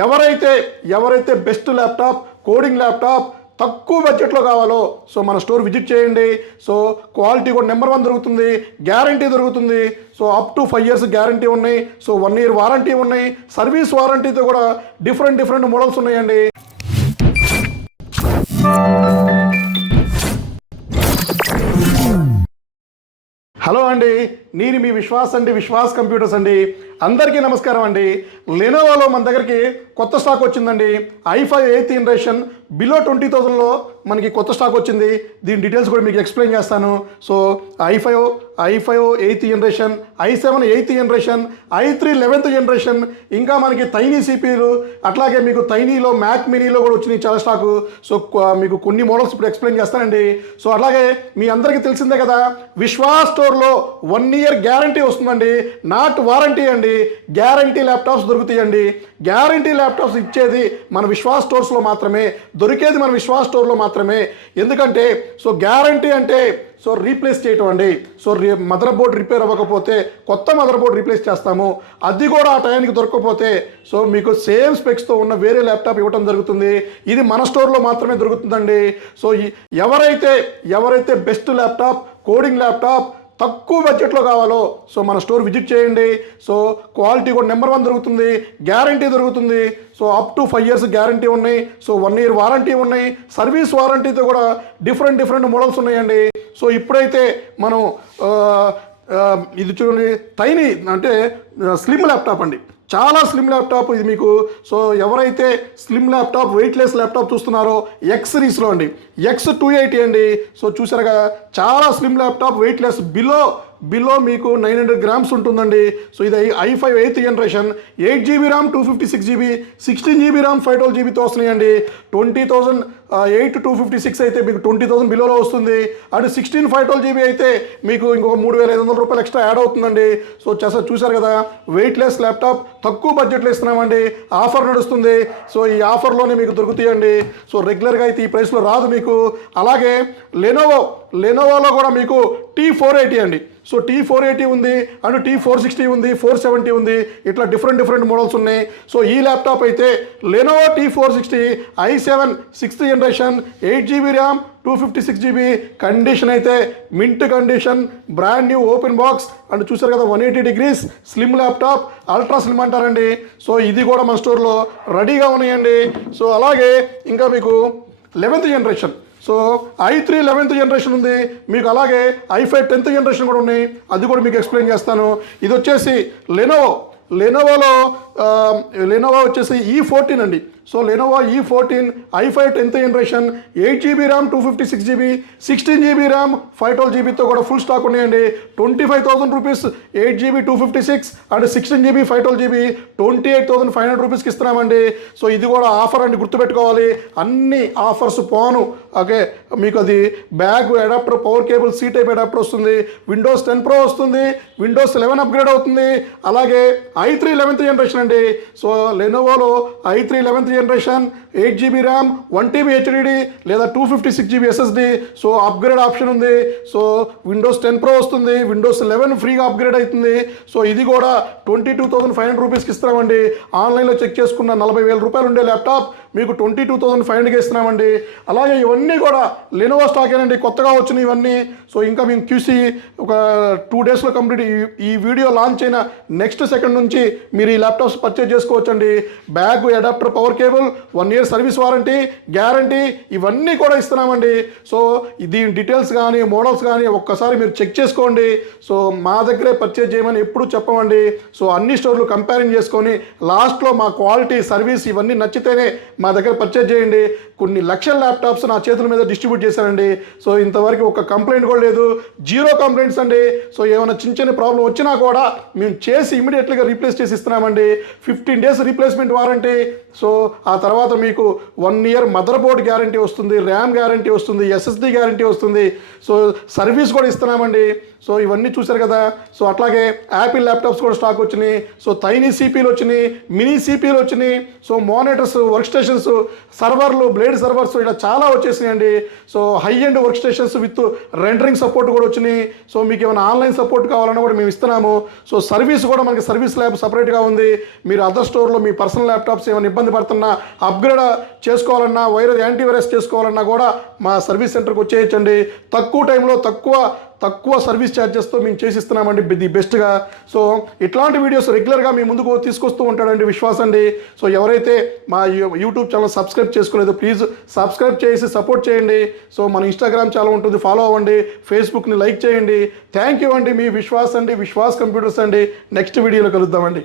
ఎవరైతే best laptop, coding laptop తక్కువ బడ్జెట్లో కావాలో సో మన స్టోర్ విజిట్ చేయండి. సో క్వాలిటీ కూడా నెంబర్ 1 దొరుకుతుంది, గ్యారంటీ దొరుకుతుంది. So up to 5 years guarantee ఉన్నాయి. సో 1 year వారంటీ ఉన్నాయి. సర్వీస్ వారంటీతో కూడా డిఫరెంట్ మోడల్స్ ఉన్నాయండి. హలో అండి, నేను మీ విశ్వాస్ కంప్యూటర్స్ అండి. అందరికీ నమస్కారం అండి. లెనోవోలో మన దగ్గరికి కొత్త స్టాక్ వచ్చిందండి. i5 8th generation బిలో 20,000లో మనకి కొత్త స్టాక్ వచ్చింది. దీని డీటెయిల్స్ కూడా మీకు ఎక్స్ప్లెయిన్ చేస్తాను. So i5 8th generation, i7 8th generation, i3 11th generation, ఇంకా మనకి తైనీ సిపిలు, అట్లాగే మీకు తైనీలో మ్యాక్ మినీలో కూడా వచ్చినాయి చాలా స్టాకు. సో మీకు కొన్ని మోడల్స్ ఇప్పుడు ఎక్స్ప్లెయిన్ చేస్తానండి. సో అలాగే మీ అందరికీ తెలిసిందే కదా, విశ్వాస్ స్టోర్లో 1 year గ్యారంటీ వస్తుందండి. నాట్ వారంటీ అండి, గ్యారంటీ ల్యాప్టాప్స్ దొరుకుతాయండి. గ్యారంటీ ల్యాప్టాప్స్ ఇచ్చేది మన విశ్వాస్ స్టోర్స్లో మాత్రమే, దొరికేది మన విశ్వాస్ స్టోర్లో మాత్రమే. ఎందుకంటే సో గ్యారంటీ అంటే సో రీప్లేస్ చేయటం అండి. సో మదర్ బోర్డ్ రిపేర్ అవ్వకపోతే కొత్త మదర్ బోర్డ్ రీప్లేస్ చేస్తాము. అది కూడా ఆ టైంకి దొరకకపోతే సో మీకు సేమ్ స్పెక్స్తో ఉన్న వేరే ల్యాప్టాప్ ఇవ్వడం జరుగుతుంది. ఇది మన స్టోర్లో మాత్రమే దొరుకుతుందండి. సో ఎవరైతే బెస్ట్ ల్యాప్టాప్, కోడింగ్ ల్యాప్టాప్ తక్కువ బడ్జెట్లో కావాలో సో మన స్టోర్ విజిట్ చేయండి. సో క్వాలిటీ కూడా నెంబర్ 1 దొరుకుతుంది, గ్యారంటీ దొరుకుతుంది. So up to 5 years guarantee ఉన్నాయి. సో 1 year వారంటీ ఉన్నాయి. సర్వీస్ వారంటీతో కూడా డిఫరెంట్ మోడల్స్ ఉన్నాయండి. సో ఇప్పుడైతే మనం ఇది చూడండి, టైనీ అంటే స్లిమ్ ల్యాప్టాప్ అండి. చాలా స్లిమ్ ల్యాప్టాప్ ఇది మీకు. సో ఎవరైతే స్లిమ్ ల్యాప్టాప్, వెయిట్లెస్ ల్యాప్టాప్ చూస్తున్నారో ఎక్స్ సిరీస్లో అండి, X280 అండి. సో చూసారుగా, చాలా స్లిమ్ ల్యాప్టాప్, వెయిట్లెస్, బిలో మీకు 900 grams ఉంటుందండి. సో ఇది i5 8th generation, 8GB RAM, 256GB, 16GB RAM, 512GBతో వస్తున్నాయండి. 20,008 256 అయితే మీకు 20,000 బిలోలో వస్తుంది. అండ్ 16 512GB అయితే మీకు ఇంకొక 3,500 రూపాయలు ఎక్స్ట్రా యాడ్ అవుతుందండి. సో చూసారు కదా, వెయిట్లెస్ ల్యాప్టాప్ తక్కువ బడ్జెట్లో ఇస్తున్నామండి. ఆఫర్ నడుస్తుంది. సో ఈ ఆఫర్లోనే మీకు దొరుకుతాయండి. సో రెగ్యులర్గా అయితే ఈ ప్రైస్లో రాదు మీకు. అలాగే లెనోవోలో కూడా మీకు T480 అండి. సో T480 ఉంది, అండ్ T460 ఉంది, 470 ఉంది. ఇట్లా డిఫరెంట్ మోడల్స్ ఉన్నాయి. సో ఈ ల్యాప్టాప్ అయితే Lenovo T460, i7 6th generation, 8GB RAM, 256GB, condition అయితే mint condition, brand new open box. And చూసారు కదా, 180 degrees slim laptop, ultra slim అంటారండి. సో ఇది కూడా మన స్టోర్లో రెడీగా ఉన్నాయండి. సో అలాగే ఇంకా మీకు 11th generation, so i3 11th generation ఉంది మీకు. అలాగే i5 10th generation కూడా ఉన్నాయి. అది కూడా మీకు ఎక్స్ప్లెయిన్ చేస్తాను. ఇది వచ్చేసి లెనోవోలో వచ్చేసి E14 అండి. So Lenovo E14, i5 10th generation, 8GB RAM, 256GB, 16GB RAM, 512GBతో కూడా ఫుల్ స్టాక్ ఉన్నాయండి. 25,000 rupees 8GB 256 and 16GB 512GB 28,500 రూపీస్కి ఇస్తున్నామండి. సో ఇది కూడా ఆఫర్ అండి, గుర్తుపెట్టుకోవాలి. అన్ని ఆఫర్స్ పోను. ఓకే, మీకు అది bag adapter, power cable, C type adapter వస్తుంది. విండోస్ 10 Pro వస్తుంది, విండోస్ 11 అప్గ్రేడ్ అవుతుంది. అలాగే i3 11th generation అండి. సో లెనోవోలో i3 11th generation, 8GB RAM, 1TB HDD లేదా 256GB SSD. So upgrade option ఉంది. సో విండోస్ 10 Pro వస్తుంది, విండోస్ 11 ఫ్రీగా అప్గ్రేడ్ అవుతుంది. సో ఇది కూడా 22,500 రూపీస్కి ఇస్తున్నామండి. ఆన్లైన్లో చెక్ చేసుకున్న 40,000 రూపాయలు ఉండే ల్యాప్టాప్ మీకు 22,500కి ఇస్తున్నామండి. అలాగే ఇవన్నీ కూడా లెనోవో స్టాకేనండి, కొత్తగా వచ్చినాయి ఇవన్నీ. సో ఇంకా మేము QC ఒక 2 daysలో కంప్లీట్. ఈ వీడియో లాంచ్ అయిన నెక్స్ట్ సెకండ్ నుంచి మీరు ఈ ల్యాప్టాప్స్ పర్చేజ్ చేసుకోవచ్చండి. Bag, adapter, power cable, 1 year service warranty, guarantee ఇవన్నీ కూడా ఇస్తున్నామండి. సో దీని డీటెయిల్స్ కానీ మోడల్స్ కానీ ఒక్కసారి మీరు చెక్ చేసుకోండి. సో మా దగ్గరే పర్చేజ్ చేయమని ఎప్పుడు చెప్పమండి. సో అన్ని స్టోర్లు కంపేరింగ్ చేసుకొని లాస్ట్లో మా క్వాలిటీ, సర్వీస్ ఇవన్నీ నచ్చితేనే మా దగ్గర పర్చేజ్ చేయండి. కొన్ని లక్షల ల్యాప్టాప్స్ నా చేతుల మీద డిస్ట్రిబ్యూట్ చేశానండి. సో ఇంతవరకు ఒక కంప్లైంట్ కూడా లేదు, 0 కంప్లైంట్స్ అండి. సో ఏమైనా చిన్న ప్రాబ్లం వచ్చినా కూడా మేము చేసి ఇమీడియట్లీగా రీప్లేస్ చేసి ఇస్తున్నామండి. 15 days రీప్లేస్మెంట్ వారంటీ. సో ఆ తర్వాత మీకు 1 year మదర్ బోర్డ్ గ్యారంటీ వస్తుంది, ర్యామ్ గ్యారంటీ వస్తుంది, SSD గ్యారంటీ వస్తుంది. సో సర్వీస్ కూడా ఇస్తున్నామండి. సో ఇవన్నీ చూశారు కదా. సో అట్లాగే యాపిల్ ల్యాప్టాప్స్ కూడా స్టాక్ వచ్చినాయి. సో తైనీ సిపిలు వచ్చినాయి, మినీ సిపిలు వచ్చినాయి. So monitors, work station stations, సర్వర్లు, బ్లేడ్ సర్వర్స్ ఇలా చాలా వచ్చేసినాయండి. So high end work stations with rendering support కూడా వచ్చినాయి. సో మీకు ఏమైనా ఆన్లైన్ సపోర్ట్ కావాలన్నా కూడా మేము ఇస్తున్నాము. సో సర్వీస్ కూడా మనకి సర్వీస్ ల్యాబ్ సపరేట్గా ఉంది. మీరు అదర్ స్టోర్లో మీ పర్సనల్ ల్యాప్టాప్స్ ఏమైనా ఇబ్బంది పడుతున్నా, అప్గ్రేడ్ చేసుకోవాలన్నా, యాంటీవైరస్ చేసుకోవాలన్నా కూడా మా సర్వీస్ సెంటర్కి వచ్చేయచ్చండి. తక్కువ టైంలో తక్కువ సర్వీస్ ఛార్జెస్తో మేము చేసిస్తున్నామండి ది బెస్ట్గా. సో ఇట్లాంటి వీడియోస్ రెగ్యులర్గా మీ ముందుకు తీసుకొస్తూ ఉంటాడండి విశ్వాస్ అండి. సో ఎవరైతే మా యూట్యూబ్ ఛానల్ సబ్స్క్రైబ్ చేసుకోలేదో ప్లీజ్ సబ్స్క్రైబ్ చేసి సపోర్ట్ చేయండి. సో మన ఇన్స్టాగ్రామ్ ఛానల్ ఉంటుంది, ఫాలో అవ్వండి, ఫేస్బుక్ని లైక్ చేయండి. థ్యాంక్ యూ అండి. మీ విశ్వాస్ అండి, విశ్వాస్ కంప్యూటర్స్ అండి. నెక్స్ట్ వీడియోలో కలుద్దామండి.